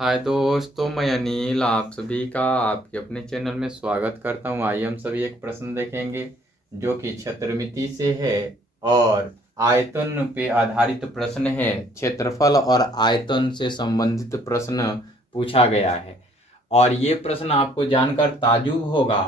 हाय दोस्तों, मैं अनिल आप सभी का आपके अपने चैनल में स्वागत करता हूं। आइए हम सभी एक प्रश्न देखेंगे जो कि क्षेत्रमिति से है और आयतन पे आधारित प्रश्न है। क्षेत्रफल और आयतन से संबंधित प्रश्न पूछा गया है और ये प्रश्न आपको जानकर ताज्जुब होगा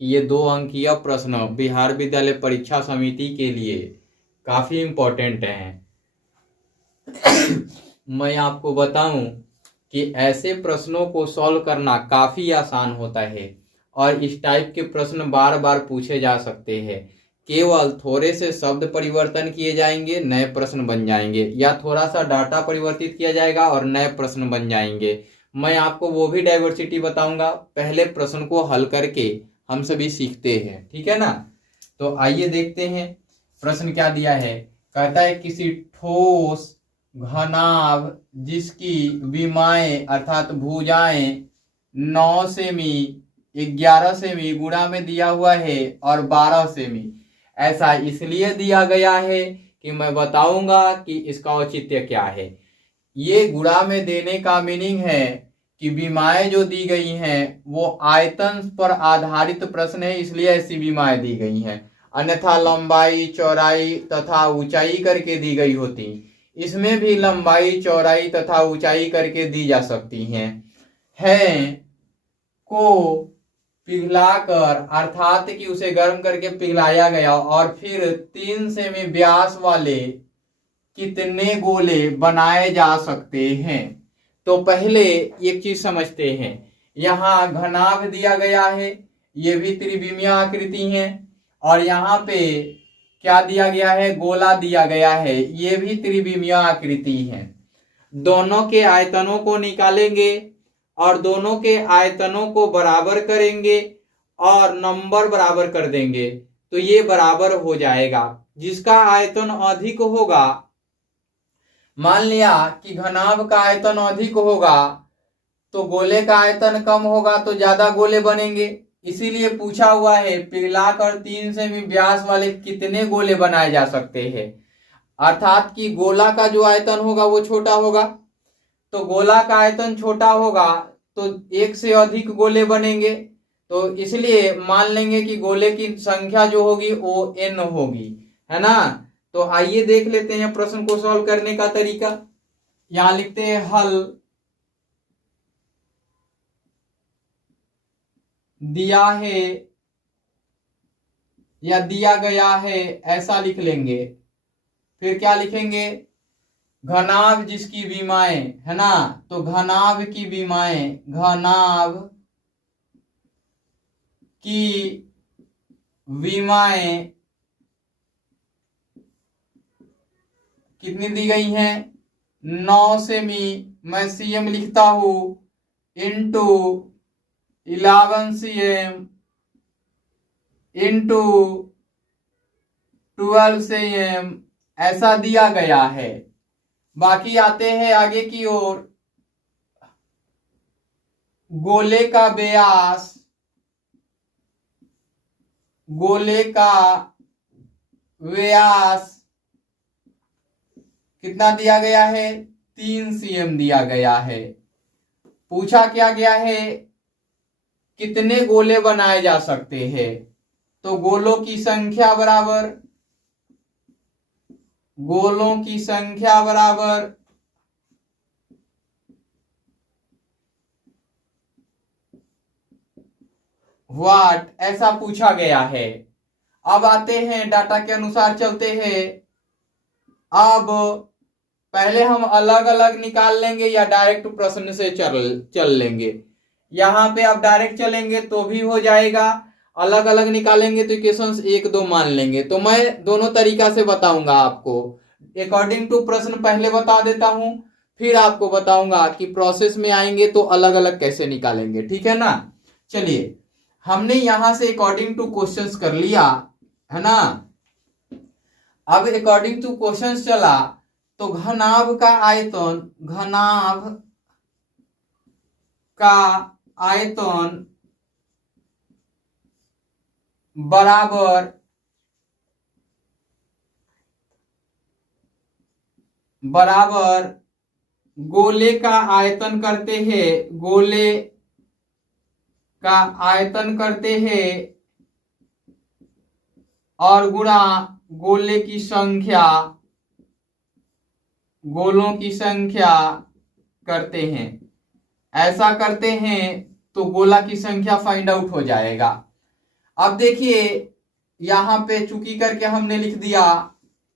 कि ये 2 अंकीय प्रश्न बिहार विद्यालय परीक्षा समिति के लिए काफी इम्पोर्टेंट हैं। मैं आपको बताऊं कि ऐसे प्रश्नों को सॉल्व करना काफी आसान होता है और इस टाइप के प्रश्न बार बार पूछे जा सकते हैं। केवल थोड़े से शब्द परिवर्तन किए जाएंगे, नए प्रश्न बन जाएंगे, या थोड़ा सा डाटा परिवर्तित किया जाएगा और नए प्रश्न बन जाएंगे। मैं आपको वो भी डाइवर्सिटी बताऊंगा। पहले प्रश्न को हल करके हम सभी सीखते हैं, ठीक है ना। तो आइए देखते हैं प्रश्न क्या दिया है। कहता है किसी ठोस घनाभ जिसकी विमाएं अर्थात भुजाएं 9 सेमी 11 सेमी गुणा में दिया हुआ है और 12 सेमी। ऐसा इसलिए दिया गया है कि मैं बताऊंगा कि इसका औचित्य क्या है। ये गुणा में देने का मीनिंग है कि विमाएं जो दी गई हैं वो आयतन पर आधारित प्रश्न है, इसलिए ऐसी विमाएं दी गई हैं। अन्यथा लंबाई चौड़ाई तथा ऊंचाई करके दी गई होती। इसमें भी लंबाई चौड़ाई तथा ऊंचाई करके दी जा सकती हैं को पिघलाकर अर्थात कि उसे गर्म करके पिघलाया गया और फिर 3 सेमी व्यास वाले कितने गोले बनाए जा सकते हैं। तो पहले एक चीज समझते हैं। यहाँ घनाभ दिया गया है, ये भी त्रिविमीय आकृति है, और यहाँ पे क्या दिया गया है, गोला दिया गया है, ये भी त्रिविमीय आकृति है। दोनों के आयतनों को निकालेंगे और दोनों के आयतनों को बराबर करेंगे और नंबर बराबर कर देंगे तो ये बराबर हो जाएगा। जिसका आयतन अधिक होगा, मान लिया कि घनाभ का आयतन अधिक होगा तो गोले का आयतन कम होगा तो ज्यादा गोले बनेंगे। इसीलिए पूछा हुआ है पिघलाकर 3 सेमी व्यास वाले कितने गोले बनाए जा सकते हैं, अर्थात कि गोला का जो आयतन होगा वो छोटा होगा। तो गोला का आयतन छोटा होगा तो एक से अधिक गोले बनेंगे। तो इसलिए मान लेंगे कि गोले की संख्या जो होगी वो n होगी, है ना। तो आइए देख लेते हैं प्रश्न को सॉल्व करने का तरीका। यहां लिखते हैं हल। दिया है या दिया गया है ऐसा लिख लेंगे। फिर क्या लिखेंगे, घनाभ जिसकी विमाएं, है ना। तो घनाभ की विमाएं, घनाभ की विमाएं कितनी दी गई हैं, 9 सेमी, मैं सीएम लिखता हूं, इंटू 11 सीएम इंटू 12 सीएम ऐसा दिया गया है। बाकी आते हैं आगे की ओर। गोले का व्यास, गोले का व्यास कितना दिया गया है, 3 सीएम दिया गया है। पूछा क्या गया है, कितने गोले बनाए जा सकते हैं। तो गोलों की संख्या बराबर, गोलों की संख्या बराबर व्हाट, ऐसा पूछा गया है। अब आते हैं डाटा के अनुसार चलते हैं। अब पहले हम अलग अलग निकाल लेंगे या डायरेक्ट प्रश्न से चल लेंगे। यहां पे आप डायरेक्ट चलेंगे तो भी हो जाएगा, अलग अलग निकालेंगे तो इक्वेशंस 1 2 मान लेंगे। तो मैं दोनों तरीका से बताऊंगा आपको। अकॉर्डिंग टू प्रश्न पहले बता देता हूं, फिर आपको बताऊंगा कि प्रोसेस में आएंगे तो अलग अलग कैसे निकालेंगे, ठीक है ना। चलिए, हमने यहां से अकॉर्डिंग टू क्वेश्चंस कर लिया, है ना। अब अकॉर्डिंग टू क्वेश्चंस चला तो घनाभ का आयतन, घनाभ का आयतन बराबर बराबर गोले का आयतन करते हैं, गोले का आयतन करते हैं और गुणा गोले की संख्या, गोलों की संख्या करते हैं। ऐसा करते हैं तो गोला की संख्या फाइंड आउट हो जाएगा। अब देखिए यहां पे चूंकि करके हमने लिख दिया,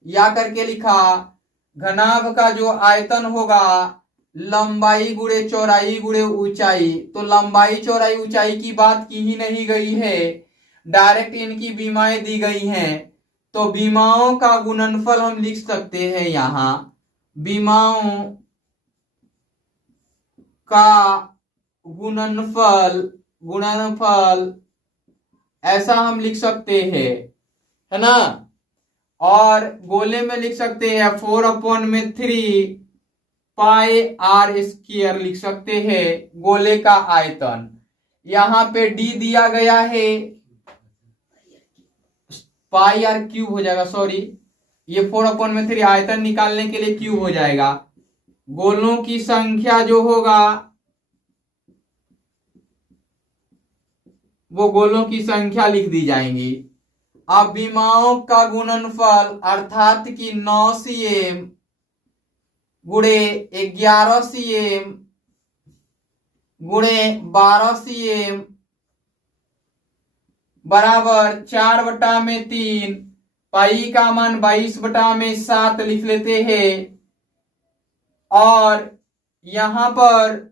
या करके लिखा, घनाभ का जो आयतन होगा लंबाई गुणे चौड़ाई गुणे ऊंचाई, तो लंबाई चौड़ाई ऊंचाई की बात की ही नहीं गई है, डायरेक्ट इनकी बीमाएं दी गई हैं। तो बीमाओं का गुणनफल हम लिख सकते हैं, यहां बीमाओं का गुणनफल, गुणनफल ऐसा हम लिख सकते हैं, है ना। और गोले में लिख सकते हैं 4/3 पाई आर स्क्वायर लिख सकते हैं गोले का आयतन। यहां पे डी दिया गया है, पाई आर क्यूब हो जाएगा, सॉरी ये 4/3 आयतन निकालने के लिए क्यूब हो जाएगा। गोलों की संख्या जो होगा वो गोलों की संख्या लिख दी जाएंगी। अब विमाओं का गुणनफल अर्थात कि 9 cm गुणे 11 cm गुणे 12 cm बराबर 4/3, पाई का मान 22/7 लिख लेते हैं। और यहां पर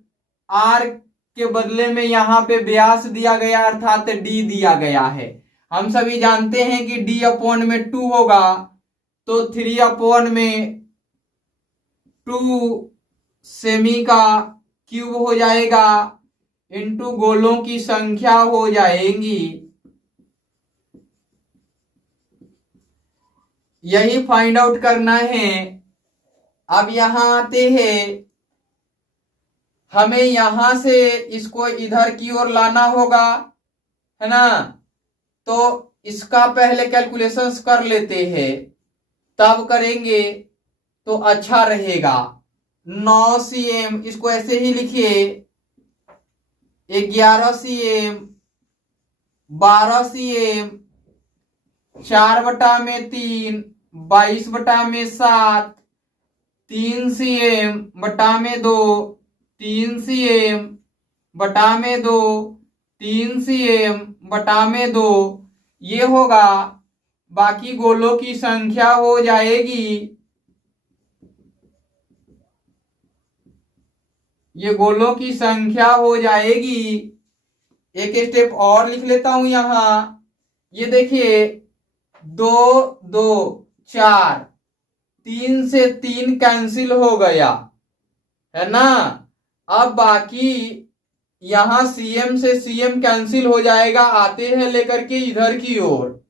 आर के बदले में यहां पे व्यास दिया गया अर्थात डी दिया गया है। हम सभी जानते हैं कि d/2 होगा, तो 3/2 सेमी का क्यूब हो जाएगा इंटू गोलों की संख्या हो जाएगी। यही फाइंड आउट करना है। अब यहां आते हैं, हमें यहां से इसको इधर की ओर लाना होगा, है ना। तो इसका पहले कैलकुलेशंस कर लेते हैं, तब करेंगे तो अच्छा रहेगा। 9 cm इसको ऐसे ही लिखिए, 11 cm, 12 cm, 4/3, 22/7, 3 cm बटा में 2, 3 cm बटा में 2, 3 cm बटा में 2, ये होगा। बाकी गोलों की संख्या हो जाएगी, ये गोलों की संख्या हो जाएगी। एक स्टेप और लिख लेता हूं यहां, ये देखिए 2 2 4, 3 से 3 कैंसिल हो गया, है ना। अब बाकी यहां सीएम से सीएम कैंसिल हो जाएगा, आते हैं लेकर के इधर की ओर,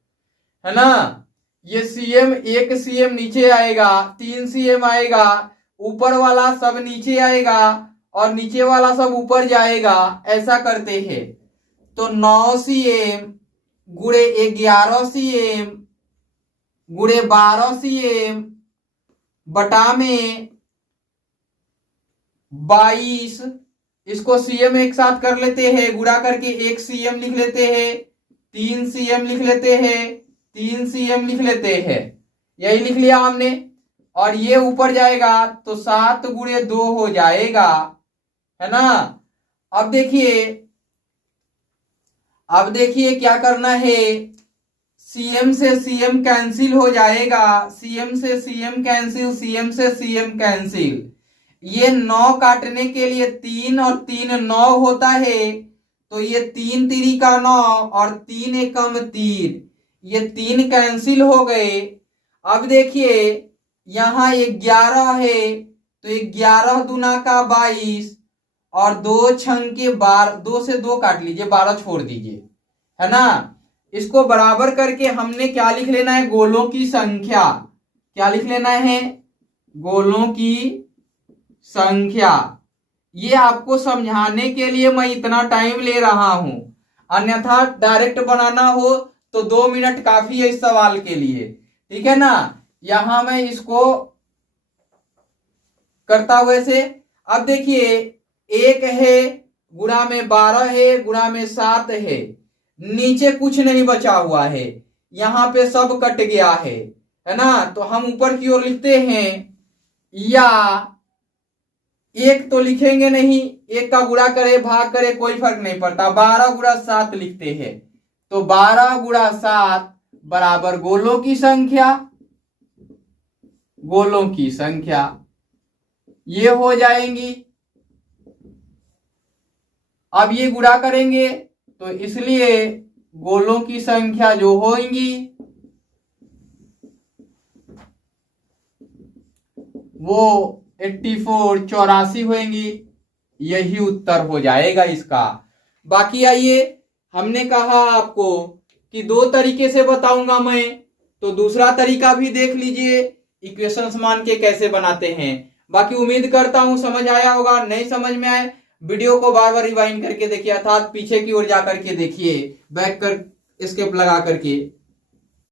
है ना। ये सीएम, 1 सीएम नीचे आएगा, 3 सीएम आएगा, ऊपर वाला सब नीचे आएगा और नीचे वाला सब ऊपर जाएगा। ऐसा करते हैं तो 9 सीएम गुणे 11 सीएम गुणे 12 सीएम बटा में 22, इसको सीएम एक साथ कर लेते हैं, गुणा करके 1 सीएम लिख लेते हैं, 3 सीएम लिख लेते हैं, 3 सीएम लिख लेते हैं, यही लिख लिया हमने। और ये ऊपर जाएगा तो 7 गुणे 2 हो जाएगा, है ना। अब देखिए क्या करना है, सीएम से सीएम कैंसिल हो जाएगा, सीएम से सीएम कैंसिल, सीएम से सीएम कैंसिल। ये 9 काटने के लिए 3 और 3 9 होता है, तो ये 3 3 का 9 और 3 एकम 3, ये 3 कैंसिल हो गए। अब देखिए यहां 11 है, तो 11 दूना का 22 और 2 छंग के 12, 2 से 2 काट लीजिए, 12 छोड़ दीजिए, है ना। इसको बराबर करके हमने क्या लिख लेना है, गोलों की संख्या। क्या लिख लेना है, गोलों की संख्या। ये आपको समझाने के लिए मैं इतना टाइम ले रहा हूं, अन्यथा डायरेक्ट बनाना हो तो 2 मिनट काफी है इस सवाल के लिए, ठीक है ना। यहां मैं इसको करता हुए से अब देखिए 1 है गुणा में 12 है गुणा में 7 है, नीचे कुछ नहीं बचा हुआ है, यहां पे सब कट गया है ना। तो हम ऊपर की ओर लिखते हैं, या 1 तो लिखेंगे नहीं, 1 का गुणा करे भाग करे कोई फर्क नहीं पड़ता, 12 गुणा 7 लिखते हैं। तो 12 गुणा 7 बराबर गोलों की संख्या, गोलों की संख्या ये हो जाएंगी। अब ये गुणा करेंगे तो इसलिए गोलों की संख्या जो होंगी वो 84 84 होंगी, यही उत्तर हो जाएगा इसका। बाकी आइए, हमने कहा आपको कि 2 तरीके से बताऊंगा मैं, तो दूसरा तरीका भी देख लीजिए इक्वेशंस मान के कैसे बनाते हैं। बाकी उम्मीद करता हूं समझ आया होगा, नहीं समझ में आए वीडियो को बार बार रिवाइंड करके देखिए, अर्थात पीछे की ओर जा करके देखिए, बैक कर स्केप लगा करके।